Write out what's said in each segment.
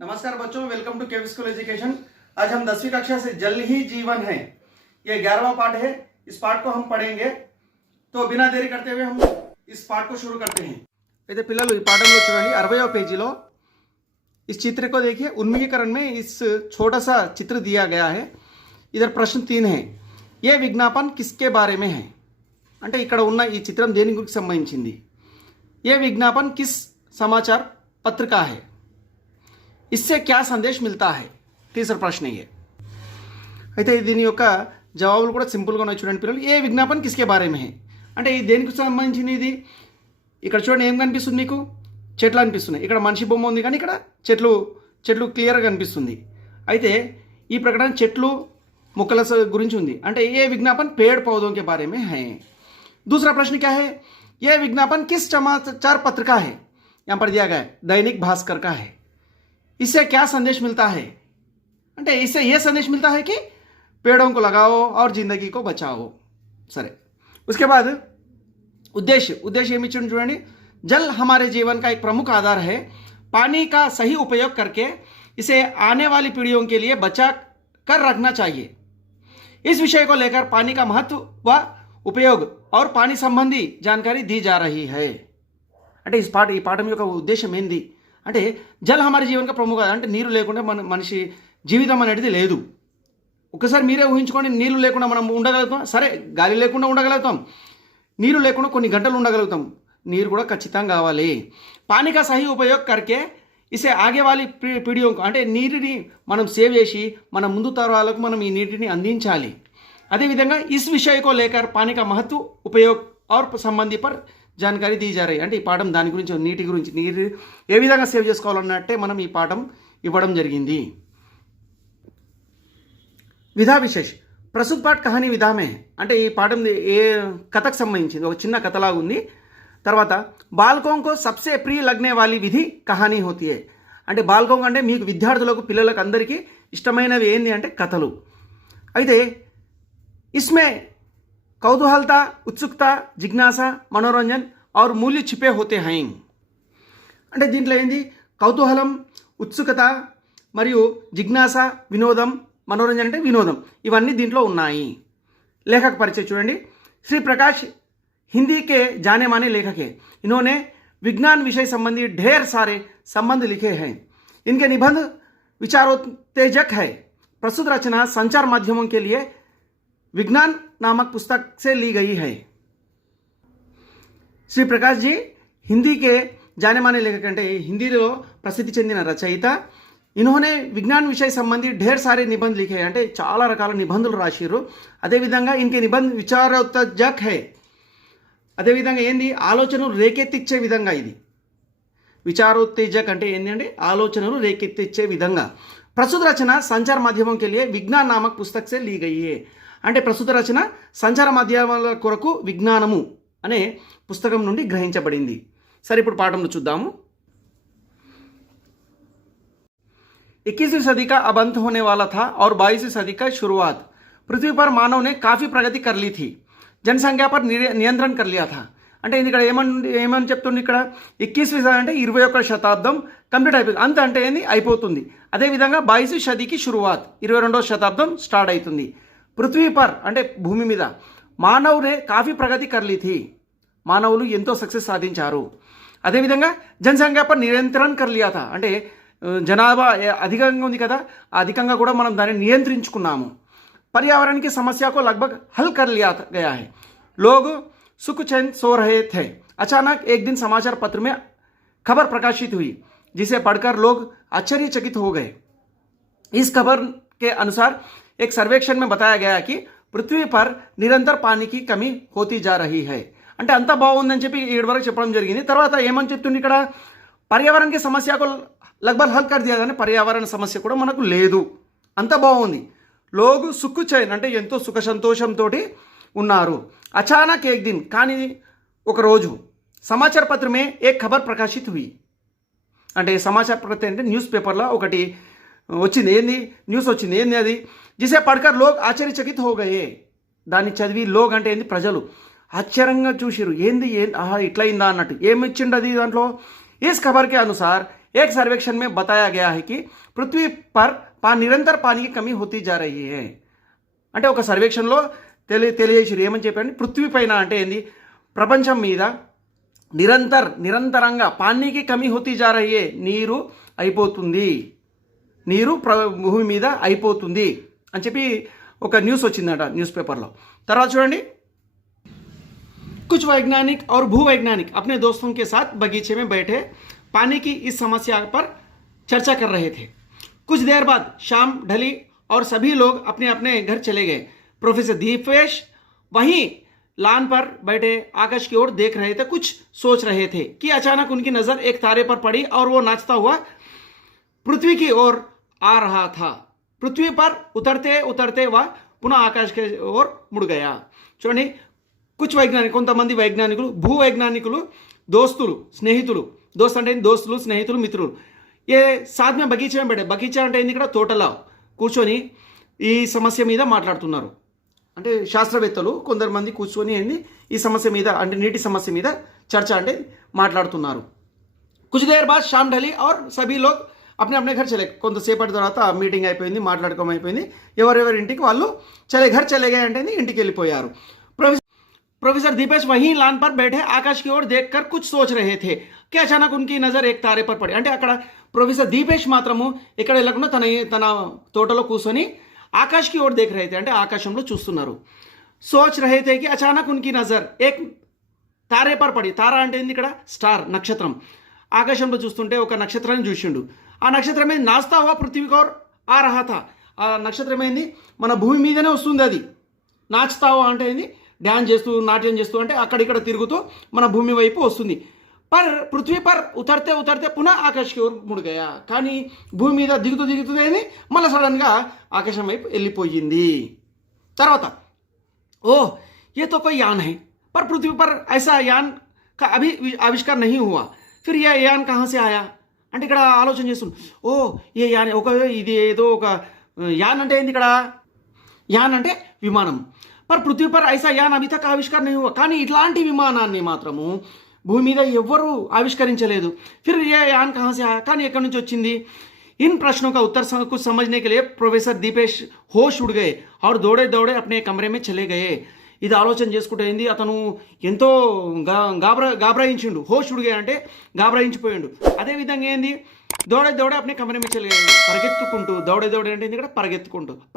नमस्कार बच्चों, welcome to KV school education. आज हम 10वीं कक्षा से जल ही जीवन है, ये 11वां पाठ है। इस पाठ को हम पढ़ेंगे, तो बिना देरी करते हुए हम इस पाठ को शुरू करते हैं। అయితే పిల్లలు ఈ పాఠంలో చూడండి 60వ పేజీలో इस चित्र को देखिए। उन्मुखीकरण में इस छोटा सा चित्र दिया गया है। इधर प्रश्न 3 है, ये विज्ञापन किसके बारे में है అంటే ఇక్కడ ఉన్న ఈ చిత్రం దేని గురించి సంబంధించింది। ये विज्ञापन किस समाचार पत्र का है, इससे क्या संदेश मिलता है। तीसरा प्रश्न ये అయితే దీని యొక్క జవాబులు కూడా సింపుల్గా ఉన్నాయి చూడండి పిల్లలు। ఏ విజ్ఞాపన్ కిస్కే బారే మే హై అంటే ఇది దేనికి సంబంధించింది। ఇది ఇక్కడ చూడండి ఏం కనిపిస్తుంది మీకు, చెట్లు అనిపిస్తున్నాయి। ఇక్కడ మనిషి బొమ్మ ఉంది కానీ ఇక్కడ చెట్లు క్లియర్గా కనిపిస్తుంది। అయితే ఈ ప్రకటన చెట్లు మొక్కల గురించి ఉంది అంటే ఏ విజ్ఞాపन पेड़ पौधों के बारे में है। दूसरा प्रश्न क्या है, यह विज्ञापन किस समाचार पत्र का है। यहाँ पर दिया गया है दैनिक भास्कर का है। इससे क्या संदेश मिलता है అంటే इससे यह संदेश मिलता है कि पेड़ों को लगाओ और जिंदगी को बचाओ। सरे, उसके बाद उद्देश्य ఏమి ఇచ్చిండు చూడండి। जल हमारे जीवन का एक प्रमुख आधार है। पानी का सही उपयोग करके इसे आने वाली पीढ़ियों के लिए बचा कर रखना चाहिए। इस विषय को लेकर पानी का महत्व व उपयोग और पानी संबंधी जानकारी दी जा रही है। అంటే ఈ పాఠం యొక్క ఉద్దేశం ఏంది అంటే జల్ హమారీ జీవన్ కా ప్రముఖ అంటే నీరు లేకుండా మనిషి జీవితం అనేది లేదు। ఒకసారి మీరే ఊహించుకోండి, నీళ్లు లేకుండా మనం ఉండగలుగుతాం? సరే, గాలి లేకుండా ఉండగలుగుతాం, నీరు లేకుండా కొన్ని గంటలు ఉండగలుగుతాం, నీరు కూడా ఖచ్చితంగా కావాలి। పానీ కా సహీ ఉపయోగ్ కర్కే ఇసే ఆగే వాలి పీడియో అంటే నీటిని మనం సేవ్ చేసి మన ముందు తరాలకు మనం ఈ నీటిని అందించాలి। అదేవిధంగా ఇస్ విషయ కో లేకర్ పానీ కా మహత్వ ఉపయోగ్ ఔర్ సంబంధి పర్ జానకారీ దీ జా రహీ అంటే ఈ పాఠం దాని గురించి, నీటి గురించి, నీరు ఏ విధంగా సేవ్ చేసుకోవాలన్నట్టే మనం ఈ పాఠం ఇవ్వడం జరిగింది। విధా విశేష్ ప్రస్తుత పాఠ కహానీ విధా మే అంటే ఈ పాఠం ఏ కథకు సంబంధించింది, ఒక చిన్న కథలాగా ఉంది। తర్వాత బాల్కోం కో సబ్సే ప్రియ లగ్నే వాలి విధి కహానీ హోతీ హై అంటే బాల్కోం అంటే మీకు విద్యార్థులకు, పిల్లలకు అందరికీ ఇష్టమైనవి ఏంది అంటే కథలు। అయితే ఇస్మే కౌతూహలता, उत्सुकता, जिज्ञासा, मनोरंजन और मूल्य छिपे होते हैं అంటే దీంట్లో ఏంది కౌతూహలం, ఉత్సుకత మరియు జిజ్ఞాస, వినోదం, మనోరంజన్ అంటే వినోదం, ఇవన్నీ దీంట్లో ఉన్నాయి। लेखक परिचय చూడండి। श्री प्रकाश हिंदी के जाने माने लेखक है। इन्होंने विज्ञान विषय संबंधी ढेर सारे संबंध लिखे हैं। इनके निबंध विचारोत्तेजक है। प्रस्तुत रचना संचार माध्यमों के लिए विज्ञान नामक पुस्तक से ली गई है। श्री प्रकाश जी हिंदी के जाने माने लेखक అంటే హిందీలో ప్రసిద్ధి చెందిన రచయిత। ఇన్హోనే విజ్ఞాన్ విషయ సంబంధి ढेर सारे निबंध लिखे అంటే చాలా రకాల నిబంధనలు రాసిరు। అదేవిధంగా ఇన్కే నిబంధ విచారోత్తేజక్ है అదేవిధంగా ఏంది ఆలోచనలు రేకెత్తిచ్చే విధంగా, ఇది విచారోత్తేజక్ అంటే ఏంది అంటే ఆలోచనలు రేకెత్తిచ్చే విధంగా। ప్రస్తుత రచన సంచార మాధ్యమం के लिए विज्ञान नामक पुस्तक से ली गई है అంటే ప్రస్తుత రచన సంచార మాధ్యమాల కొరకు విజ్ఞానము అనే పుస్తకం నుండి గ్రహించబడింది। సరే, ఇప్పుడు పాఠంలో చూద్దాము। 21वीं सदी का अब अंत होने वाला था और 22वीं सदी का शुरुआत। पृथ्वी पर मानव ने काफ़ी प्रगति कर ली थी, जनसंख्या पर नियंत्रण कर लिया था అంటే ఇది ఇక్కడ ఏమని చెప్తుంది, ఇక్కడ 21वीं सदी అంటే 21వ శతాబ్దం కంప్లీట్ అయిపోతుంది, అంత అంటే ఏంది అయిపోతుంది। అదేవిధంగా 22वीं सदी शुरुआत 22వ శతాబ్దం స్టార్ట్ అవుతుంది। పృథ్వీ పర్ అంటే భూమి మీద మానవునే కాఫీ ప్రగతి కర్లీ థీ మానవులు ఎంతో సక్సెస్ సాధించారు। అదేవిధంగా జనసంఖ్య పర్ నియంత్రణ కర్లియా థా అంటే జనాభా అధికంగా ఉంది కదా, అధికంగా కూడా మనం దాన్ని నియంత్రించుకున్నాము। पर्यावरण की समस्या को लगभग हल कर लिया गया है। लोग सुख चैन सो रहे थे। अचानक एक दिन समाचार पत्र में खबर प्रकाशित हुई जिसे पढ़कर लोग आश्चर्यचकित हो गए। इस खबर के अनुसार एक सर्वेक्षण में बताया गया कि पृथ्वी पर निरंतर पानी की कमी होती जा रही है అంటే అంత బాగుందని చెప్పి ఏడు వరకు చెప్పడం జరిగింది। తర్వాత ఏమని చెప్తుంది ఇక్కడ, పర్యావరణ కి సమస్యకు लगभग हल कर दिया, పర్యావరణ సమస్య కూడా మనకు లేదు, అంత బాగుంది। లోగు సుఖ చైన్ అంటే ఎంతో సుఖ సంతోషంతో ఉన్నారు। అచానక్ ఏక్ దిన్ కానీ ఒక రోజు సమాచార పత్ర మే ఏక్ ఖబర్ ప్రకాశిత్ హుయి అంటే సమాచార పత్ర అంటే న్యూస్ పేపర్లో ఒకటి వచ్చింది, ఏంది న్యూస్ వచ్చింది, ఏంది అది, జిసే పడ్కర్ లోగ్ ఆశ్చర్యచకిత్ హో గయే దాన్ని చదివి లోగ్ అంటే ఏంది ప్రజలు ఆశ్చర్యంగా చూసిరు, ఏంది ఆహా ఇట్లయిందా అన్నట్టు। ఏమి ఇచ్చిండు అది దాంట్లో, इस खबर के अनुसार एक सर्वेक्षण में बताया गया है कि पृथ्वी पर निरंतर पानी की कमी होती जा रही है। అంటే ఒక సర్వేక్షణలో తెలియజేసారు ఏమని చెప్పండి, పృథ్వీ పైన అంటే ఏంది, ప్రపంచం మీద నిరంతరంగా పానీకి కమి హోతీ జా రహీ హై, నీరు అయిపోతుంది, నీరు భూమి మీద అయిపోతుంది అని చెప్పి ఒక న్యూస్ వచ్చిందట న్యూస్ పేపర్లో. తర్వాత చూడండి, कुछ वैज्ञानिक और भूवैज्ञानिक अपने दोस्तों के साथ बगीचे में बैठे पानी की इस समस्या पर चर्चा कर रहे थे. कुछ देर बाद शाम ढली और सभी लोग अपने अपने घर चले गए. प्रोफेसर दीपेश वहीं लान पर बैठे आकाश की ओर देख रहे थे, कुछ सोच रहे थे कि अचानक उनकी नज़र एक तारे पर पड़ी और वो नाचता हुआ पृथ्वी की ओर आ रहा था. पृथ्वी पर उतरते उतरते वह पुनः आकाश के ओर मुड़ गया. చూడండి, कुछ वैज्ञानिक కొంతమంది వైజ్ఞానికులు, భూ వైజ్ఞానికులు, దోస్తులు, స్నేహితులు, దోస్త్ అంటే దోస్తులు, స్నేహితులు, మిత్రులు, ఏ సాత్ మే బగీచా में बैठे, బగీచా అంటే ఏంది, ఇక్కడ తోటలో కూర్చొని ఈ సమస్య మీద మాట్లాడుతున్నారు. అంటే శాస్త్రవేత్తలు కొంతమంది కూర్చొని ఏంది ఈ సమస్య మీద, అంటే నీటి సమస్య మీద చర్చ అంటే మాట్లాడుతున్నారు. कुछ देर बाद शाम ढली और सभी लोग अपने अपने घर चले. కొంతసేపటి తర్వాత మీటింగ్ అయిపోయింది, మాట్లాడుకోవడం అయిపోయింది, ఎవరెవరి ఇంటికి వాళ్ళు घर चले गए అంటే ఇంటికి వెళ్ళిపోయారు. प्रोफेसर दीपेश वहीं लान पर बैठे आकाश की ओर देखकर कुछ सोच रहे थे कि अचानक उनकी नजर एक तारे पर पड़ी. అంటే అక్కడ ప్రొఫెసర్ దీపేష్ మాత్రము ఇక్కడ వెళ్ళకుండా తన తోటలో కూర్చొని ఆకాశ్ की ओर देख रहे थे, అంటే ఆకాశంలో చూస్తున్నారు. सोच रहे थे कि अचानक उनकी नजर एक तारे पर पड़ी. తారా అంటే ఏంది, ఇక్కడ స్టార్, నక్షత్రం. ఆకాశంలో చూస్తుంటే ఒక నక్షత్రాన్ని చూసిండు. ఆ నక్షత్రం ఏంది, నాస్తా హువా పృథ్వీ కౌర్ ఆ రహా థా. ఆ నక్షత్రం ఏంది, మన భూమి మీదనే వస్తుంది. అది నాచుతా హువా అంటే ఏంది, డ్యాన్స్ చేస్తూ, నాట్యం చేస్తూ, అంటే అక్కడిక్కడ తిరుగుతూ మన భూమి వైపు వస్తుంది. పర్ పృథ్వీ పర్ ఉతర్తే ఉతర్తే పునః ఆకాశకి ఓర్ ముड़ गया. కానీ భూమి మీద దిగుతూ ఏంది, మళ్ళీ సడన్గా ఆకాశం వైపు వెళ్ళిపోయింది. తర్వాత ओह ये तो कोई यान है, पर पृथ्वी पर ऐसा यान का अभी आविष्कार नहीं हुआ, फिर यह यान कहाँ से आया అంటే ఇక్కడ ఆలోచన చేస్తుంది. ఓ ఏ యాన్, ఒక ఇది ఏదో ఒక యాన్ అంటే ఏంది, ఇక్కడ యాన్ అంటే విమానం. पर पृथ्वी पर ऐसा यान अभी तक आविष्कार नहीं हुआ, కానీ ఇట్లాంటి విమానాన్ని మాత్రము భూమి మీద ఎవ్వరూ ఆవిష్కరించలేదు. फिर ये यान कहाँ से आया, కానీ ఎక్కడి నుంచి వచ్చింది. इन प्रश्नों का उत्तर कुछ समझने के लिए प्रोफेसर दीपेश होश उड़ गए और दौड़े दौड़े अपने कमरे में चले गए. ఇది ఆలోచన చేసుకుంటే ఏంది, అతను ఎంతో గాబరాయించిండు. హోష్ ఉడిగే అంటే గాబరాయించిపోయిండు. అదేవిధంగా ఏంది, దౌడే దౌడే అప్నే కమరే में चले गए, పరిగెత్తుకుంటూ, దౌడే దౌడే అంటే ఇక్కడ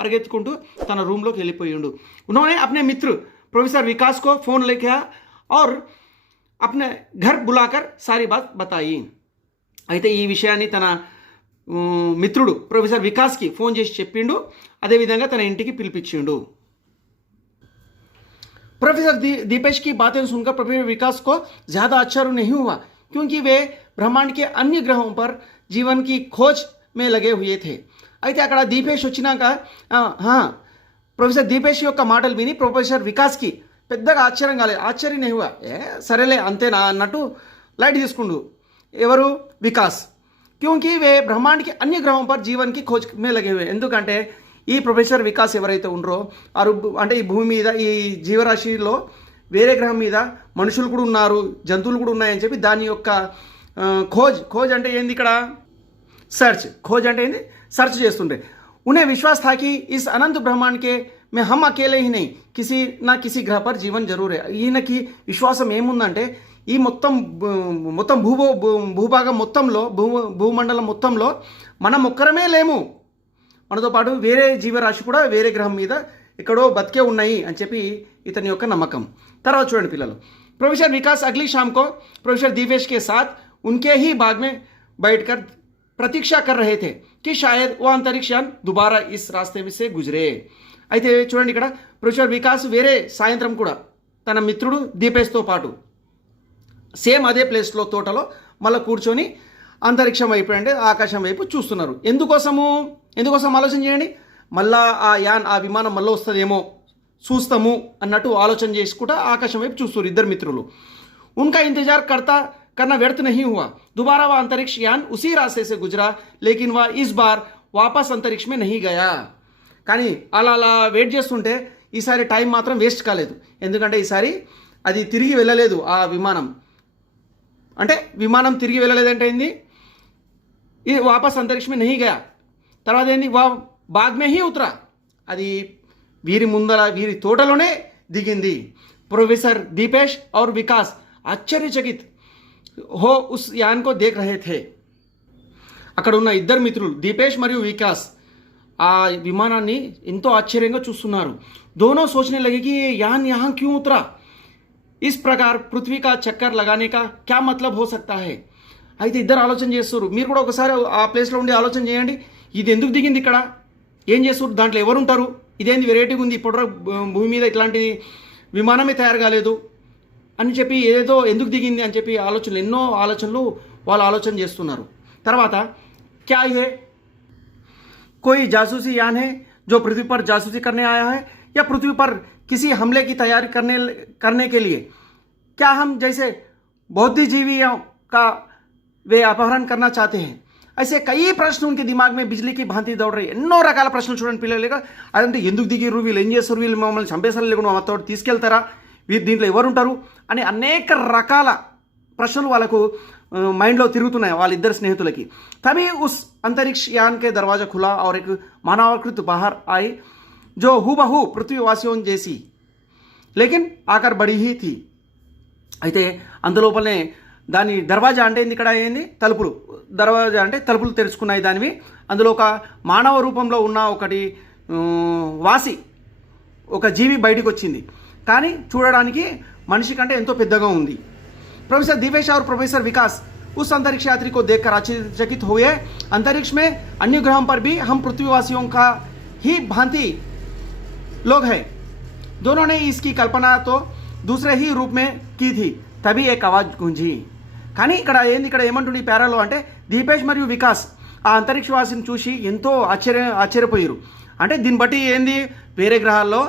పరిగెత్తుకుంటూ తన రూమ్లోకి వెళ్ళిపోయిండు. उन्होंने अपने मित्र प्रोफेसर विकास को फोन लिखा और अपने घर बुलाकर सारी बात बताई. అయితే ఈ విషయాన్ని తన మిత్రుడు ప్రొఫెసర్ వికాస్కి ఫోన్ చేసి చెప్పిండు. అదేవిధంగా తన ఇంటికి పిలిపించిండు. प्रोफेसर दीपेश की बातें सुनकर प्रोफेसर विकास को ज़्यादा आश्चर्य नहीं हुआ, क्योंकि वे ब्रह्मांड के अन्य ग्रहों पर जीवन की खोज में लगे हुए थे. అయితే అక్కడ దీపేష్ వచ్చినాక ప్రొఫెసర్ దీపేష్ యొక్క మాటలు విని ప్రొఫెసర్ వికాస్కి పెద్దగా ఆశ్చర్యం కాలేదు. ఆశ్చర్యం नहीं हुआ, సరేలే అంతేనా అన్నట్టు లైట్ తీసుకుండు ఎవరు, వికాస్. क्योंकि वे ब्रह्मांड के अन्य ग्रहों पर जीवन की खोज में लगे हुए. ఎందుకంటే ఈ ప్రొఫెసర్ వికాస్ ఎవరైతే ఉండరో అంటే ఈ భూమి మీద ఈ జీవరాశిలో వేరే గ్రహం మీద మనుషులు కూడా ఉన్నారు, జంతువులు కూడా ఉన్నాయని చెప్పి దాని యొక్క खोज అంటే ఏంది, ఇక్కడ सर्च, खोज అంటే ఏంది, सर्च చేస్తుండే. उन्हें विश्वास था कि इस अनंत ब्रह्मांड के में हम अकेले ही नहीं, किसी ना किसी ग्रह पर जीवन जरूर है. ఈయనకి విశ్వాసం ఏముందంటే ఈ మొత్తం భూభాగం మొత్తంలో, భూమండలం మొత్తంలో మనం ఒక్కరమే లేము, మనతో పాటు వేరే జీవరాశి కూడా వేరే గ్రహం మీద ఎక్కడో బతికే ఉన్నాయి అని చెప్పి ఇతని యొక్క నమ్మకం. తర్వాత చూడండి పిల్లలు, प्रोफेसर विकास अगली शाम को प्रोफेसर दीपेश के साथ उनके ही बाग में बैठकर प्रतीक्षा कर रहे थे कि शायद वो अंतरिक्ष यान दोबारा इस रास्ते में से गुजरे. అయితే చూడండి ఇక్కడ ప్రొఫెసర్ వికాస్ వేరే సాయంత్రం కూడా తన మిత్రుడు దీపేష్తో పాటు సేమ్ అదే ప్లేస్లో తోటలో మళ్ళీ కూర్చొని అంతరిక్షం వైపు అంటే ఆకాశం వైపు చూస్తున్నారు. ఎందుకోసం ఆలోచన చేయండి. మళ్ళా ఆ విమానం మళ్ళీ వస్తుందేమో చూస్తాము అన్నట్టు ఆలోచన చేసుకుంటా ఆకాశం వైపు చూస్తారు ఇద్దరు మిత్రులు. उनका इंतजार करना व्यर्थ नहीं हुआ. दोबारा वह अंतरिक्ष यान उसी रास्ते से गुजरा, लेकिन वह इस बार वापस अंतरिक्ष में नहीं गया. కానీ అలా వెయిట్ చేస్తుంటే ఈసారి టైం మాత్రం వేస్ట్ కాలేదు. ఎందుకంటే ఈసారి అది తిరిగి వెళ్ళలేదు. ఆ విమానం తిరిగి వెళ్ళలేదంటే ఏంది, ये वापस अंतरिक्ष में नहीं गया తర్వాత ఏంది बाद में ही उतरा అది వీరి ముందర వీరి తోటలోనే దిగింది प्रोफेसर दीपेश और विकास आश्चर्यचकित हो उस यान को देख रहे थे అక్కడ ఉన్న ఇద్దరు మిత్రులు దీపేష్ మరియు వికాస్ ఆ విమానాన్ని ఎంతో ఆశ్చర్యంగా చూస్తున్నారు दोनों सोचने लगे कि ये यान यहाँ क्यों उतरा इस प्रकार पृथ्वी का चक्कर लगाने का क्या मतलब हो सकता है అయితే ఇద్దరు ఆలోచన చేస్తారు మీరు కూడా ఒకసారి ఆ ప్లేస్లో ఉండి ఆలోచన చేయండి ఇది ఎందుకు దిగింది ఇక్కడ ఏం చేస్తారు దాంట్లో ఎవరు ఉంటారు ఇదేంది వెరైటీగా ఉంది ఇప్పుడు భూమి మీద ఇట్లాంటి విమానమే తయారు కాలేదు అని చెప్పి ఏదో ఎందుకు దిగింది అని చెప్పి ఆలోచనలు ఎన్నో ఆలోచనలు వాళ్ళు ఆలోచన చేస్తున్నారు తర్వాత क्या है कोई जासूसी यान है जो पृथ्वी पर जासूसी करने आया है या पृथ्वी पर किसी हमले की तैयारी करने के लिए क्या हम जैसे बौद्धिजीवियों का वे अपहरण करना चाहते हैं ऐसे कई प्रश्न उनके दिमाग में बिजली की भांति दौड़ रही ఎన్నో రకాల ప్రశ్నలు చూడండి పిల్లలుగా అదంటే ఎందుకు దిగిరు వీళ్ళు ఏం చేస్తారు వీళ్ళు మమ్మల్ని చంపేసారు లేకుండా మాతో తీసుకెళ్తారా వీరు దీంట్లో ఎవరు ఉంటారు అని అనేక రకాల ప్రశ్నలు వాళ్ళకు माइंड तिरुगुतुन्नाయి వాళ్ళిద్దరు స్నేహితులకి तभी उस अंतरिक्ष यान के दरवाजा खुला और एक मानवाकृत बाहर आई जो हूबहू पृथ्वीवासियों जैसी लेकिन आकार बड़ी ही थी అయితే అందులోపలనే దాని దర్వాజా అంటే ఇక్కడ ఏంది తలుపులు దర్వాజా అంటే తలుపులు తెరుచుకున్నాయి దానివి అందులో ఒక మానవ రూపంలో ఉన్న ఒకటి వాసి ఒక జీవి బయటికి వచ్చింది కానీ చూడడానికి మనిషి కంటే ఎంతో పెద్దగా ఉంది प्रोफेसर दीपेश और प्रोफेसर विकास उस अंतरिक्ष यात्री को देखकर आश्चर्यचकित हुए अंतरिक्ष में अन्य ग्रहों पर भी हम पृथ्वीवासियों का ही भांति लोग हैं दोनों ने इसकी कल्पना तो दूसरे ही रूप में की थी तभी एक आवाज़ गूंजी కానీ ఇక్కడ ఏమంటుంది పేరాలో అంటే దీపేష్ మరియు వికాస్ ఆ అంతరిక్షవాసిని చూసి ఎంతో ఆశ్చర్యపోయారు అంటే దీన్ని బట్టి ఏంది వేరే గ్రహాల్లో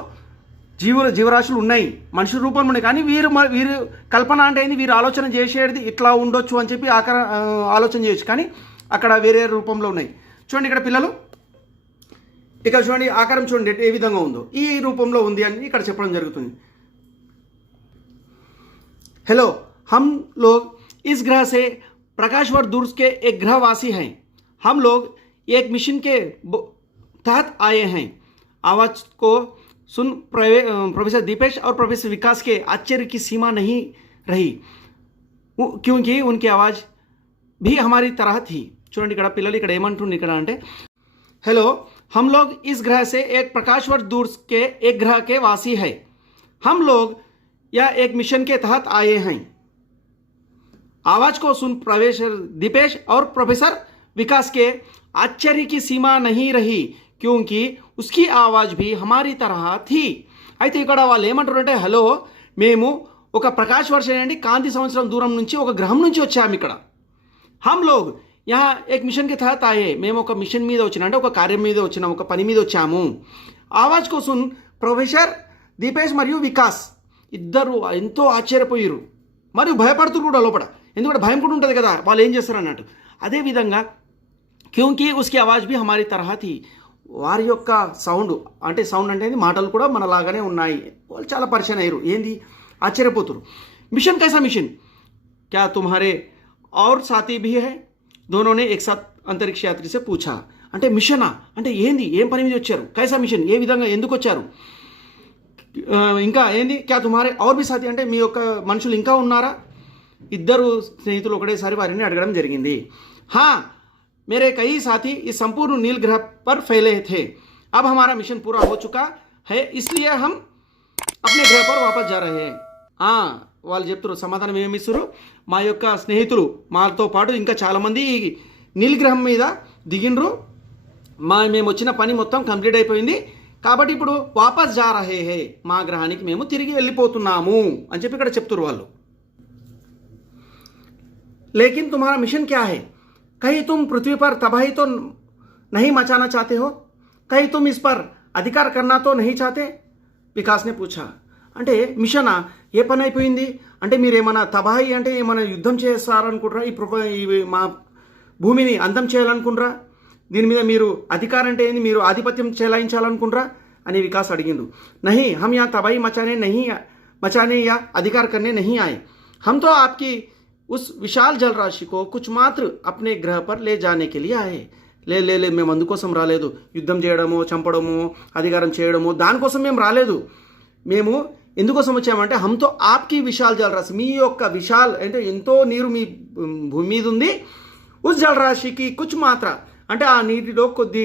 జీవరాశులు ఉన్నాయి మనుషుల రూపంలో ఉన్నాయి కానీ వీరు కల్పన అంటే ఏంది వీరు ఆలోచన చేసేది ఇట్లా ఉండొచ్చు అని చెప్పి ఆలోచన చేయొచ్చు కానీ అక్కడ వేరే రూపంలో ఉన్నాయి చూడండి ఇక్కడ పిల్లలు ఇక్కడ చూడండి ఆకారం చూడండి ఏ విధంగా ఉందో ఈ రూపంలో ఉంది అని ఇక్కడ చెప్పడం జరుగుతుంది हेलो हम लोग इस ग्रह से प्रकाश वर्ष दूर के एक ग्रहवासी हैं हम लोग एक मिशन के तहत आए हैं आवाज़ को सुन प्रोफेसर दीपेश और प्रोफेसर विकास के आश्चर्य की सीमा नहीं रही क्योंकि उनकी आवाज़ भी हमारी तरह थी చూడండి ఇక్కడ పిల్లలు ఇక్కడ ఏమంటుంది ఇక్కడ అంటే हेलो हम लोग इस ग्रह से एक प्रकाश वर्ष दूर के एक ग्रह के वासी हैं हम लोग यह एक मिशन के तहत आए हैं आवाज़ को सुन प्रोफेसर दीपेश और प्रोफेसर विकास के आश्चर्य की सीमा नहीं रही क्योंकि उसकी आवाज़ भी हमारी तरह थी అయితే ఇక్కడ వాళ్ళు ఏమంటారంటే హలో మేము ఒక ప్రకాశ వర్షం అండి కాంతి సంవత్సరం దూరం నుంచి ఒక గ్రహం నుంచి వచ్చాము ఇక్కడ हम लोग यहाँ एक मिशन के तहत आए మేము ఒక మిషన్ మీద వచ్చిన అంటే ఒక కార్యం మీద వచ్చినాము ఒక పని మీద వచ్చాము ఆవాజ్ को सुन ప్రొఫెసర్ దీపేష్ మరియు వికాస్ ఇద్దరు ఎంతో ఆశ్చర్యపోయారు మరియు భయపడుతూ కూడా లోపల ఎందుకంటే భయం కూడా ఉంటుంది కదా వాళ్ళు ఏం చేస్తారు అన్నట్టు అదేవిధంగా క్యూంకి ఉస్కి ఆవాజ్ भी हमारी तरह थी వారి యొక్క సౌండ్ అంటే మాటలు కూడా మనలాగానే ఉన్నాయి వాళ్ళు చాలా పరిచయం అయ్యారు ఏంది ఆశ్చర్యపోతారు मिशन कैसा मिशन क्या तुम्हारे और साथी भी है दोनों ने एक साथ अंतरिक्ष यात्री से पूछा అంటే మిషనా అంటే ఏంది ఏం పని మీద వచ్చారు కైసా మిషన్ ఏ విధంగా ఎందుకు వచ్చారు ఇంకా ఏంది క్యా తుమారే और भी साथी అంటే మీ యొక్క మనుషులు ఇంకా ఉన్నారా ఇద్దరు స్నేహితులు ఒకటేసారి వారిని అడగడం జరిగింది हाँ मेरे कई साथी इस संपूर्ण नील ग्रह पर फैले थे अब हमारा मिशन पूरा हो चुका है इसलिए हम अपने ग्रह पर वापस जा रहे हैं వాళ్ళు చెప్తారు సమాధానం ఏమి ఇస్తారు మా యొక్క స్నేహితులు మాతో పాటు ఇంకా చాలామంది నీల్ గ్రహం మీద దిగిండ్రు మేము వచ్చిన పని మొత్తం కంప్లీట్ అయిపోయింది కాబట్టి ఇప్పుడు వాపస్ జా రహే హే మా గ్రహానికి మేము తిరిగి వెళ్ళిపోతున్నాము అని చెప్పి ఇక్కడ చెప్తారు వాళ్ళు लेकिन तुम्हारा मिशन क्या है कहीं तुम पृथ्वी पर तबाही तो नहीं मचाना चाहते हो कहीं तुम इस पर अधिकार करना तो नहीं चाहते विकास ने पूछा అంటే మిషనా ఏ పని అయిపోయింది అంటే మీరు ఏమైనా తబాహి అంటే ఏమైనా యుద్ధం చేస్తారనుకుంటారా ఈ మా భూమిని అంతం చేయాలనుకుంటారా దీని మీద మీరు అధికారం అంటే ఏంది మీరు ఆధిపత్యం చెలాయించాలనుకుంటారా అని వికాస్ అడిగిండు नहीं हम यहाँ तबाही मचाने या अधिकार करने नहीं आए हम तो आपकी उस विशाल जल राशि को कुछ मात्र अपने ग्रह पर ले जाने के लिए आए. లే మేము అందుకోసం రాలేదు, యుద్ధం చేయడమో చంపడమో అధికారం చేయడమో దానికోసం మేము రాలేదు. మేము ఎందుకోసం వచ్చామంటే హమ్తో ఆప్కి విశాల్ జల్ రాశి, మీ యొక్క విశాల్ అంటే ఎంతో నీరు మీ భూమి మీద ఉంది, ఉస్ జల్ రాశికి కుచ్ మాత్ర అంటే ఆ నీటిలో కొద్ది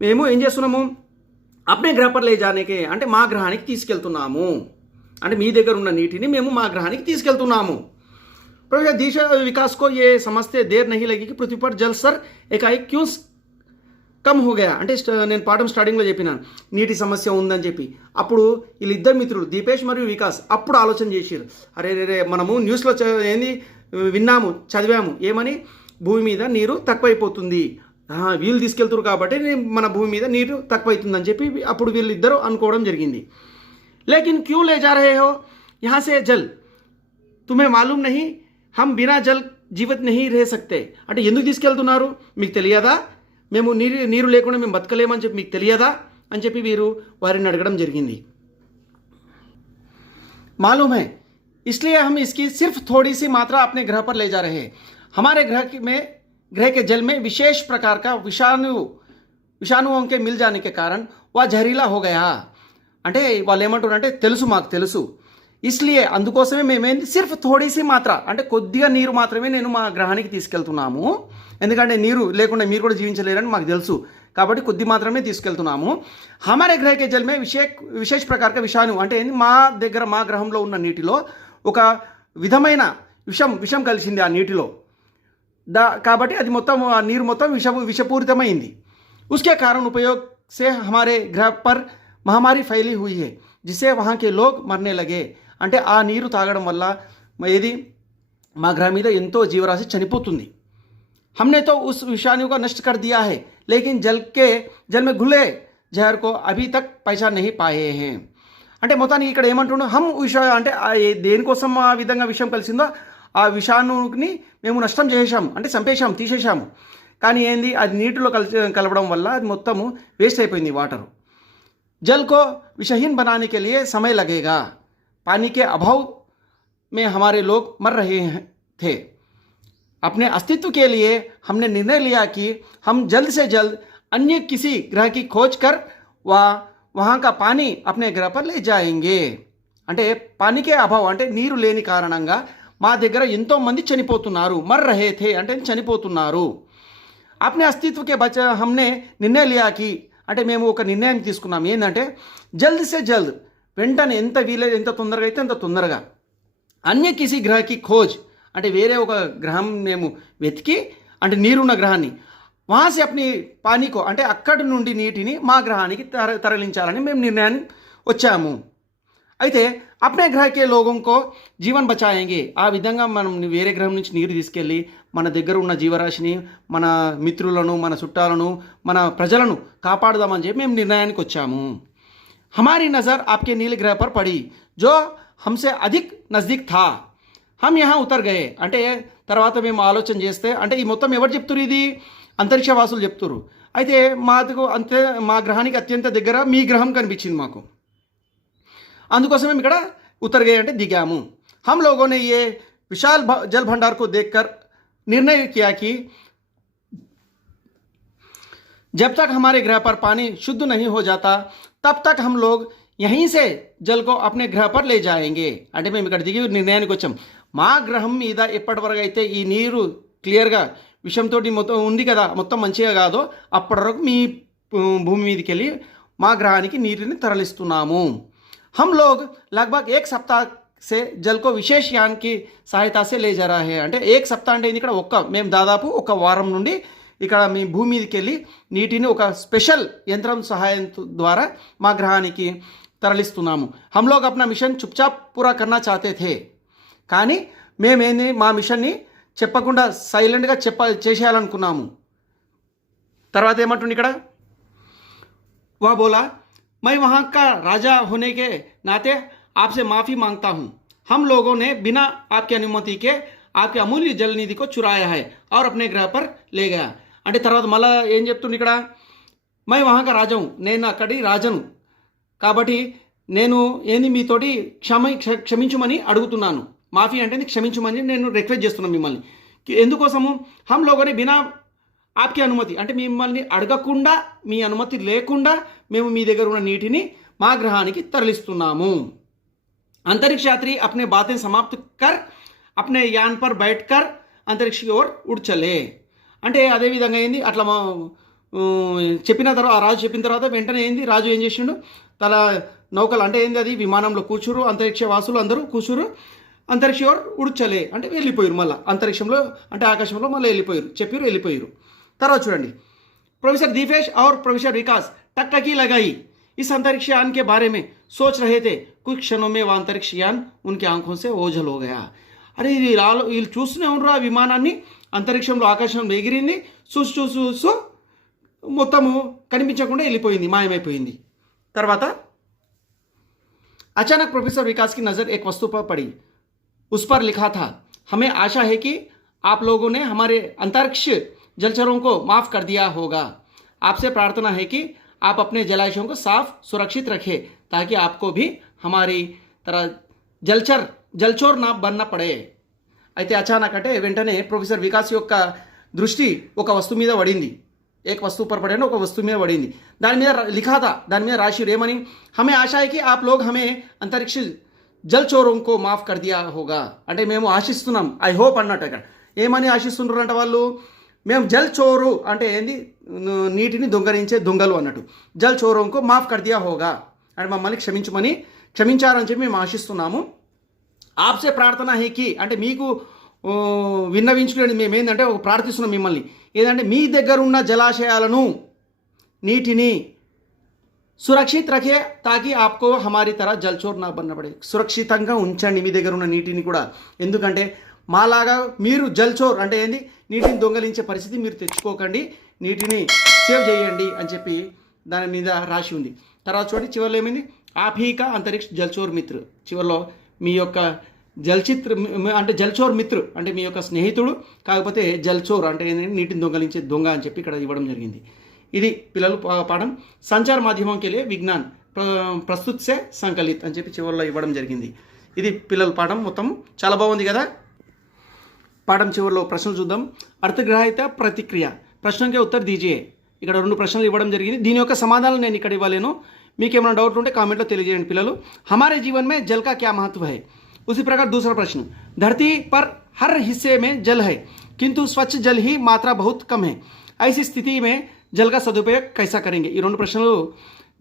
మేము ఏం చేస్తున్నాము, అప్నే గ్రహ పర్ లే జానేకే అంటే మా గ్రహానికి తీసుకెళ్తున్నాము. అంటే మీ దగ్గర ఉన్న నీటిని మేము మా గ్రహానికి తీసుకెళ్తున్నాము. देश विकास को ये समझते देर नहीं लगी कि पृथ्वी पर जल स्तर एकाएक क्यों కమ్ హో గయా. అంటే నేను పాఠం స్టార్టింగ్లో చెప్పినాను నీటి సమస్య ఉందని చెప్పి. అప్పుడు వీళ్ళిద్దరు మిత్రులు దీపేష్ మరియు వికాస్ అప్పుడు ఆలోచన చేసారు, అరే రే మనము న్యూస్లో ఏంది విన్నాము చదివాము ఏమని, భూమి మీద నీరు తక్కువైపోతుంది, వీళ్ళు తీసుకెళ్తారు కాబట్టి మన భూమి మీద నీరు తక్కువైతుందని చెప్పి అప్పుడు వీళ్ళిద్దరూ అనుకోవడం జరిగింది. లేకిన్ క్యూ లే జా రహే హో యహా సే జల్, తుమ్హే మాలూమ్ నహీ హమ్ బినా జల్ జీవిత్ నహీ రహ సక్తే. అంటే ఎందుకు తీసుకెళ్తున్నారు మీకు తెలియదా, మేము నీరు లేకుండా మేము బతకలేమని చెప్పి మీకు తెలియదా అని చెప్పి వీరు వారిని అడగడం జరిగింది. मालूम है इसलिए हम इसकी सिर्फ थोड़ी सी मात्रा अपने ग्रह पर ले जा रहे हैं. हमारे ग्रह के जल में विशेष प्रकार का विषाणुओं के मिल जाने के कारण वह जहरीला हो गया. అంటే వాళ్ళు ఏమంటారంటే తెలుసు మాకు తెలుసు, ఇస్లియే అందుకోసమే మేమేంది సిర్ఫ్ థోడీసీ మాత్ర అంటే కొద్దిగా నీరు మాత్రమే నేను మా గ్రహానికి తీసుకెళ్తున్నాము, ఎందుకంటే నీరు లేకుండా మీరు కూడా జీవించలేరని మాకు తెలుసు కాబట్టి కొద్ది మాత్రమే తీసుకెళ్తున్నాము. హమారే గ్రహకే జల్ మే విశేష ప్రకారక విషాణు అంటే మా దగ్గర మా గ్రహంలో ఉన్న నీటిలో ఒక విధమైన విషం కలిసింది ఆ నీటిలో, కాబట్టి అది మొత్తం ఆ నీరు మొత్తం విషపూరితమైంది. उसके कारण उपयोग से हमारे ग्रह पर महामारी फैली हुई है जिससे वहाँ के लोग मरने लगे. అంటే ఆ నీరు తాగడం వల్ల ఏది మా గ్రహం మీద ఎంతో జీవరాశి చనిపోతుంది. हमने तो उस विषाणु को नष्ट कर दिया है लेकिन जल में घुले जहर को अभी तक पहचान नहीं पाए हैं. అంటే మొత్తానికి ఇక్కడ ఏమంటున్నాం, హమ్ అంటే దేనికోసం ఆ విధంగా విషయం కలిసిందో ఆ విషాణువుని మేము నష్టం చేసేసాము అంటే చంపేశాము తీసేసాము, కానీ ఏంది అది నీటిలో కలవడం వల్ల అది మొత్తము వేస్ట్ అయిపోయింది వాటర్. जल को विषहीन बनाने के लिए समय लगेगा. पानी के अभाव में हमारे लोग मर रहे थे. अपने अस्तित्व के लिए हमने निर्णय लिया कि हम जल्द से जल्द अन्य किसी ग्रह की खोज कर वहाँ का पानी अपने ग्रह पर ले जाएंगे. అంటే पानी के अभाव అంటే నీరు లేని కారణంగా మా దగ్గర ఎంతో మంది చనిపోతున్నారు, మర్ రహే థే అంటే చనిపోతున్నారు. अपने अस्तित्व के हमने निर्णय लिया कि అంటే మేము ఒక నిర్ణయం తీసుకున్నాం ఏంటంటే జల్ద్ సే జల్ద్ వెంటనే ఎంత వీలైతే ఎంత తొందరగా అయితే అంత తొందరగా అన్య కిసి గ్రహకి ఖోజ్ అంటే వేరే ఒక గ్రహం మేము వెతికి అంటే నీరున్న గ్రహాన్ని వాసి అప్ని పానీకో అంటే అక్కడి నుండి నీటిని మా గ్రహానికి తరలించాలని మేము నిర్ణయాన్ని వచ్చాము. అయితే అప్నే గ్రహకే లోగంకో జీవన్ బచాయేంగే, ఆ విధంగా మనం వేరే గ్రహం నుంచి నీరు తీసుకెళ్ళి మన దగ్గర ఉన్న జీవరాశిని మన మిత్రులను మన చుట్టాలను మన ప్రజలను కాపాడుదామని చెప్పి మేము నిర్ణయానికి వచ్చాము. हमारी नज़र आपके नील ग्रह पर पड़ी जो हमसे अधिक नज़दीक था. हम यहाँ उतर गए అంటే తర్వాత మేము ఆలోచన చేస్తే అంటే ఈ మొత్తం ఎవరు చెప్తురు, ఇది అంతరిక్షవాసులు చెప్తురు. అయితే మా గ్రహానికి అత్యంత దగ్గర మీ గ్రహం కనిపించింది మాకు, అందుకోసం మేము ఇక్కడ ఉతర్ గए అంటే దిగాము. हम लोगों ने ये विशाल जल भंडार को देखकर निर्णय किया कि जब तक हमारे ग्रह पर पानी शुद्ध नहीं हो जाता तब तक हम लोग यहीं से जल को अपने ग्रह पर ले जाएंगे. అంటే మేము ఇక్కడ దిగి నిర్ణయానికి వచ్చాం, మా గ్రహం మీద ఎప్పటివరకు అయితే ఈ నీరు క్లియర్గా విషంతో మొత్తం ఉంది కదా, మొత్తం మంచిగా కాదో అప్పటి వరకు మీ భూమి మీదకి వెళ్ళి మా గ్రహానికి నీటిని తరలిస్తున్నాము. हम लोग लगभग एक सप्ताह से जल को विशेष यान की सहायता से ले जा रहे हैं. అంటే एक సప్తాహ అంటే ఇక్కడ మేము దాదాపు ఒక వారం నుండి ఇక్కడ మీ భూమి మీదకి వెళ్ళి నీటిని ఒక స్పెషల్ యంత్రం సహాయం ద్వారా మా గ్రహానికి తరలిస్తున్నాము. हम लोग अपना मिशन चुपचाप पूरा करना चाहते थे, కానీ మేమేంది మా మిషన్ని చెప్పకుండా సైలెంట్గా చేసేయాలనుకున్నాము. తర్వాత ఏమంటుంది ఇక్కడ, వా బోలా मैं वहाँ का राजा होने के नाते आपसे माफ़ी मांगता हूँ. हम लोगों ने बिना आपकी अनुमति के आपके अमूल्य जल निधि को चुराया है और अपने ग्रह पर ले गया. అంటే తర్వాత మళ్ళీ ఏం చెప్తుంది ఇక్కడ, మై వహాక రాజాను నేను అక్కడి రాజను కాబట్టి నేను ఏంది మీతోటి క్షమించమని అడుగుతున్నాను. మాఫీ అంటే క్షమించమని నేను రిక్వెస్ట్ చేస్తున్నాను మిమ్మల్ని. ఎందుకోసము हम लोगों ने बिना आपकी అనుమతి అంటే మిమ్మల్ని అడగకుండా మీ అనుమతి లేకుండా మేము మీ దగ్గర ఉన్న నీటిని మా గ్రహానికి తరలిస్తున్నాము. अंतरिक्ष यात्री अपने बातें समाप्त कर अपने यान पर बैठकर अंतरिक्ष की ओर उड़ चले అంటే అదే విధంగా ఏంది అట్లా చెప్పిన తర్వాత రాజు చెప్పిన తర్వాత వెంటనే ఏంది రాజు ఏం చేసిండు తన నౌకలు అంటే ఏంది అది విమానంలో కూర్చురు అంతరిక్ష వాసులు అందరూ కూర్చురు అంతరిక్ష ఓర్ ఉడ్చలే అంటే వెళ్ళిపోయారు మళ్ళీ అంతరిక్షంలో అంటే ఆకాశంలో మళ్ళీ వెళ్ళిపోయారు చెప్పారు వెళ్ళిపోయారు. తర్వాత చూడండి प्रोफेसर दीपेश और प्रोफेसर विकास टकटकी लगाई इस अंतरिक्ष यान के बारे में सोच रहे थे कुछ क्षणों में वह अंतरिक्ष यान उनकी आंखों से ओझल हो गया. अरे వీళ్ళు చూస్తూనే ఉండరు ఆ విమానాన్ని అంతరిక్షంలో ఆకాశంలో ఎగిరింది చూసు చూసు చూసు మొత్తము కనిపించకుండా వెళ్ళిపోయింది మాయమైపోయింది. తర్వాత अचानक प्रोफेसर विकास की नज़र एक वस्तु पर पड़ी. उस पर लिखा था हमें आशा है कि आप लोगों ने हमारे अंतरिक्ष जलचरों को माफ़ कर दिया होगा. आपसे प्रार्थना है कि आप अपने जलाशयों को साफ सुरक्षित रखें ताकि आपको भी हमारी तरह జల్చోర్ నా బన్న పడే. అయితే అచానక్ అంటే వెంటనే ప్రొఫెసర్ వికాస్ యొక్క దృష్టి ఒక వస్తువు మీద పడింది. एक वस्तु पर पड़े ना ఒక వస్తువు మీద పడింది. దాని మీద लिखा था దాని మీద రాసిరు ఏమని हमें आशा है कि आप लोग हमें अंतरिक्ष జల్చోरों को माफ़ कर दिया होगा అంటే మేము ఆశిస్తున్నాం ఐ హోప్ అన్నట్టు అక్కడ ఏమని ఆశిస్తున్నారు అంటే వాళ్ళు మేము జల్చోరు అంటే ఏంది నీటిని దొంగలించే దొంగలు అన్నట్టు జల్చోరోంకు మాఫ్ కర్ దియా హోగా అంటే మమ్మల్ని క్షమించారని చెప్పి మేము ఆశిస్తున్నాము. ఆప్సే ప్రార్థన హేకి అంటే మీకు విన్నవించుకుని మేము ఏంటంటే ఒక ప్రార్థిస్తున్నాం మిమ్మల్ని ఏదంటే మీ దగ్గర ఉన్న జలాశయాలను నీటిని సురక్షిత్ రఖే తాకి ఆప్కో హమారీ తర జల్చోర్ నా బన్నపడే సురక్షితంగా ఉంచండి మీ దగ్గర ఉన్న నీటిని కూడా. ఎందుకంటే మాలాగా మీరు జల్చోర్ అంటే ఏంది నీటిని దొంగలించే పరిస్థితి మీరు తెచ్చుకోకండి నీటిని సేవ్ చేయండి అని చెప్పి దాని మీద రాసి ఉంది. తర్వాత చూడండి చివరిలో ఏమైంది ఆఫీకా అంతరిక్ష జల్చోర్ మిత్ర చివరిలో మీ యొక్క అంటే జల్చోర్ మిత్రు అంటే మీ యొక్క స్నేహితుడు కాకపోతే జల్చోర్ అంటే ఏంటంటే నీటిని దొంగలించే దొంగ అని చెప్పి ఇక్కడ ఇవ్వడం జరిగింది. ఇది పిల్లలు పాఠం సంచార మాధ్యమం కే లియే విజ్ఞాన్ ప్రస్తుత్ సే సంకలిత్ అని చెప్పి చివరిలో ఇవ్వడం జరిగింది. ఇది పిల్లల పాఠం మొత్తం చాలా బాగుంది కదా. పాఠం చివరిలో ప్రశ్నలు చూద్దాం. అర్థగ్రాహిత ప్రతిక్రియ ప్రశ్నకే ఉత్తర దీజియే. ఇక్కడ 2 ప్రశ్నలు ఇవ్వడం జరిగింది. దీని యొక్క సమాధానం నేను ఇక్కడ ఇవ్వలేను. మీకు ఏమైనా డౌట్ ఉంటే కామెంట్లో తెలియజేయండి పిల్లలు. हमारे जीवन में जल का क्या महत्व है. उसी प्रकार दूसरा प्रश्न धरती पर हर हिस्से में जल है किंतु स्वच्छ जल ही मात्रा बहुत कम है. ऐसी स्थिति में जल का सदुपयोग कैसा करेंगे. ఈ 2 ప్రశ్నలు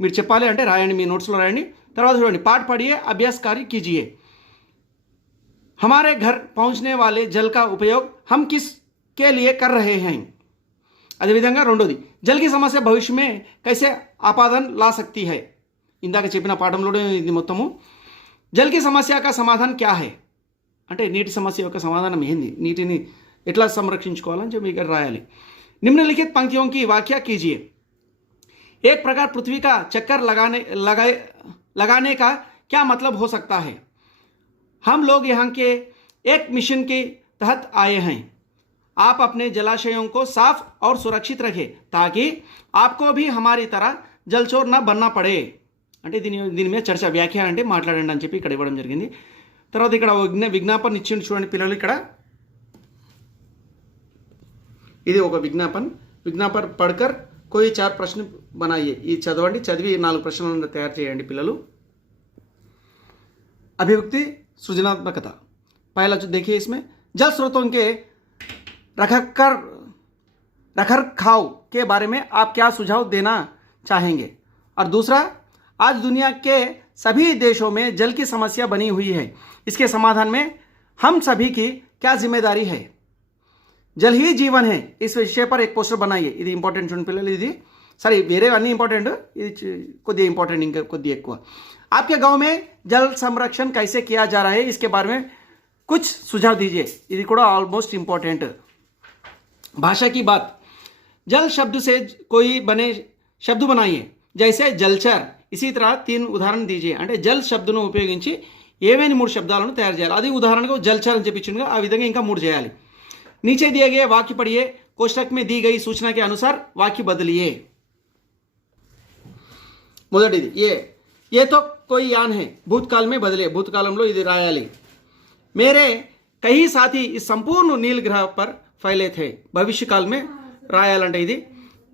మీరు చెప్పాలి అంటే రాయండి మీ నోట్స్లో రాయండి. తర్వాత చూడండి पाठ पढ़िए अभ्यास कार्य कीजिए. हमारे घर पहुंचने वाले जल का उपयोग हम किस के लिए कर रहे हैं. అదేవిధంగా రెండోది जल की समस्या भविष्य में कैसे आपादन ला सकती है. ఇందాక చెప్పిన పాఠంలోనే ఇది మొత్తము जल की समस्या का समाधान क्या है అంటే నీటి సమస్య యొక్క సమాధానం ఏంది నీటిని ఎట్లా సంరక్షించుకోవాలని చెప్పి ఇక్కడ రాయాలి. निम्नलिखित पंक्तियों की व्याख्या कीजिए. एक प्रकार पृथ्वी का चक्कर लगाने का क्या मतलब हो सकता है. हम लोग यहाँ के एक मिशन के तहत आए हैं. आप अपने जलाशयों को साफ और सुरक्षित रखें ताकि आपको भी हमारी तरह जलचोर न बनना पड़े. అంటే దీని మీద చర్చ వ్యాఖ్య అంటే మాట్లాడండి అని చెప్పి ఇక్కడ ఇవ్వడం జరిగింది. తర్వాత ఇక్కడ విజ్ఞాపన ఇచ్చింది చూడండి పిల్లలు. ఇక్కడ ఇది ఒక విజ్ఞాపన పढ़कर कोई 4 प्रश्न बनाइए. ఇది చదవండి చదివి 4 ప్రశ్నలను తయారు చేయండి పిల్లలు. अभिव्यक्ति सृजनात्मकता पहला जो देखिए इसमें जल स्रोतों के रखरखाव के बारे में आप क्या सुझाव देना चाहेंगे. और दूसरा आज दुनिया के सभी देशों में जल की समस्या बनी हुई है. इसके समाधान में हम सभी की क्या जिम्मेदारी है. जल ही जीवन है इस विषय पर एक पोस्टर बनाइए. ఇది ఇంపార్టెంట్ చూడండి పిల్లలు. ఇది సరే వేరే అన్నీ ఇంపార్టెంట్ ఇది కొద్దిగా ఇంపార్టెంట్ ఇంకా కొద్దిగా ఎక్కువ. आपके गांव में जल संरक्षण कैसे किया जा रहा है इसके बारे में कुछ सुझाव दीजिए. ఇది కూడా ఆల్మోస్ట్ ఇంపార్టెంట్. भाषा की बात जल शब्द से कोई बने शब्द बनाइए जैसे जलचर. इसी तरह 3 ఉదాహరణ दीजिए. అంటే జల్ శబ్దను ఉపయోగించి ఏవైనా 3 శబ్దాలను తయారు చేయాలి. అది ఉదాహరణకు జల్చర్ అని చెప్పించుగా ఆ విధంగా ఇంకా 3 చేయాలి. नीचे दिए गए वाक्य पढ़िए कोष्टक में दी गई सूचना के अनुसार वाक्य बदलिए. మొదటిది ये तो कोई यान है भूतकाल में बदले. భూతకాలంలో ఇది రాయాలి. मेरे कई साथी इस संपूर्ण नील ग्रह पर फैले थे भविष्य काल में రాయాలంటే ఇది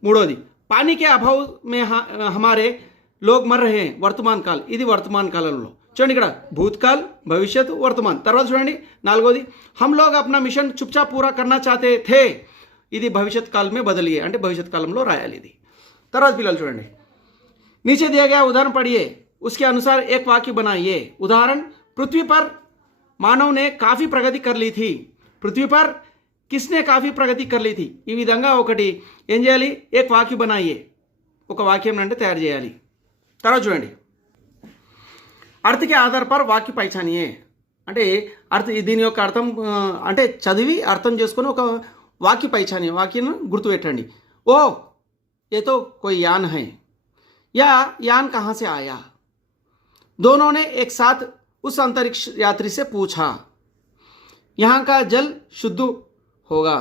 మూడోది पानी के अभाव में हमारे लोग मर रहे हैं वर्तमान काल ఇది వర్తమాన కాలంలో చూడండి ఇక్కడ भूतकाल भविष्यत वर्तमान తర్వాత చూడండి నాలుగోది हम लोग अपना मिशन चुपचाप पूरा करना चाहते थे ఇది భవిష్యత్ काल में बदलिए అంటే భవిష్యత్ కాలంలో రాయాలి ఇది తర్వాత పిల్లలు చూడండి नीचे दिया गया उदाहरण पढ़िए उसके अनुसार एक वाक्य बनाइए उदाहरण पृथ्वी पर मानव ने काफ़ी प्रगति कर ली थी पृथ्वी पर किसने काफ़ी प्रगति कर ली थी ఈ విధంగా ఒకటి ఏం చేయాలి एक वाक्य बनाइए ఒక వాక్యం అంటే తయారు చేయాలి తర్వాత చూడండి अर्थ के आधार पर वाक्य पहचानिए అంటే అర్థ దీని యొక్క అర్థం అంటే చదివి అర్థం చేసుకొని ఒక వాక్య పైచాని వాక్యను గుర్తుపెట్టండి ఓ ये तो कोई यान है या यान कहाँ से आया दोनों ने एक साथ उस अंतरिक्ष यात्री से पूछा यहाँ का जल शुद्ध होगा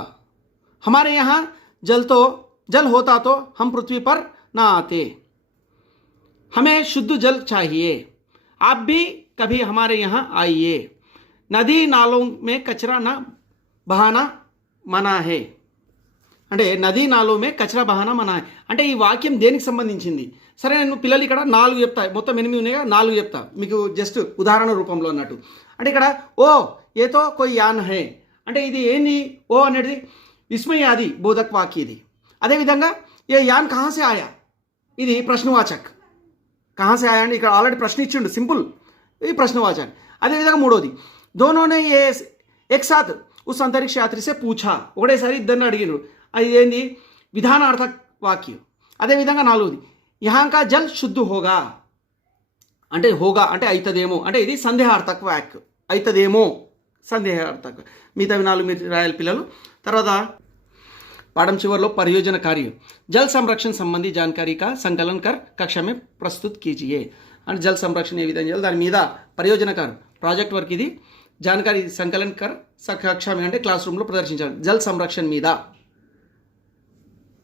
हमारे यहाँ जल होता तो हम पृथ्वी पर ना आते हमें शुद्ध जल चाहिए आप भी कभी हमारे यहाँ आइए नदी नालों में कचरा ना बहाना मना है అంటే నదీ నాలో మే కచరా బహానా మనా అంటే ఈ వాక్యం దేనికి సంబంధించింది సరే నేను పిల్లలు ఇక్కడ 4 చెప్తా మొత్తం 8 ఉన్నాయిగా 4 చెప్తా మీకు జస్ట్ ఉదాహరణ రూపంలో అన్నట్టు అంటే ఇక్కడ ఓ ఏతో కోయి యాన్ హై అంటే ఇది ఏంది ఓ అనేది విస్మయాది బోధక్ వాక్య ఇది అదేవిధంగా ఏ యాన్ కహా సే ఆయా ఇది ప్రశ్నవాచక్ కహా సే ఆయా అంటే ఇక్కడ ఆల్రెడీ ప్రశ్న ఇచ్చిండు సింపుల్ ఇది ప్రశ్నవాచక్ అదేవిధంగా మూడోది దోనోనే ఏ ఎక్ సాత్ ఉస్ అంతరిక్ష యాత్రి సే పూఛా ఒకటేసారి ఇద్దరిని అడిగినారు అది ఏంది విధానార్థక వాక్యం అదేవిధంగా నాలుగోది యహాంకా జల్ శుద్ధ హోగా అంటే హోగా అంటే అవుతుందేమో అంటే ఇది సందేహార్థక వాక్యం అవుతుందేమో సందేహార్థక మిగతా 4 మీరు రాయాలి పిల్లలు తర్వాత పాఠం చివరిలో పరియోజన కార్యం జల్ సంరక్షణ సంబంధి जानकारी का संकलन कर कक्षा में प्रस्तुत कीजिए అంటే జల్ సంరక్షణ ఏ విధంగా చేయాలి దాని మీద పరియోజన కారు ప్రాజెక్ట్ వర్క్ ఇది जानकारी संकलन कर कक्षा में అంటే క్లాస్ రూమ్లో ప్రదర్శించాలి జల్ సంరక్షణ మీద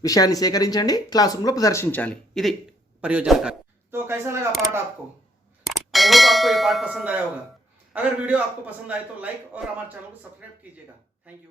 विषयाన్ని సేకరించండి క్లాస్ రూమ్ లో ప్రదర్శించాలి ఇది परियोजना कार्य तो कैसा लगा पाठ आपको आई होप आपको ये पाठ पसंद आया होगा अगर वीडियो आपको पसंद आए तो लाइक और हमारे चैनल को सब्सक्राइब कीजिएगा थैंक यू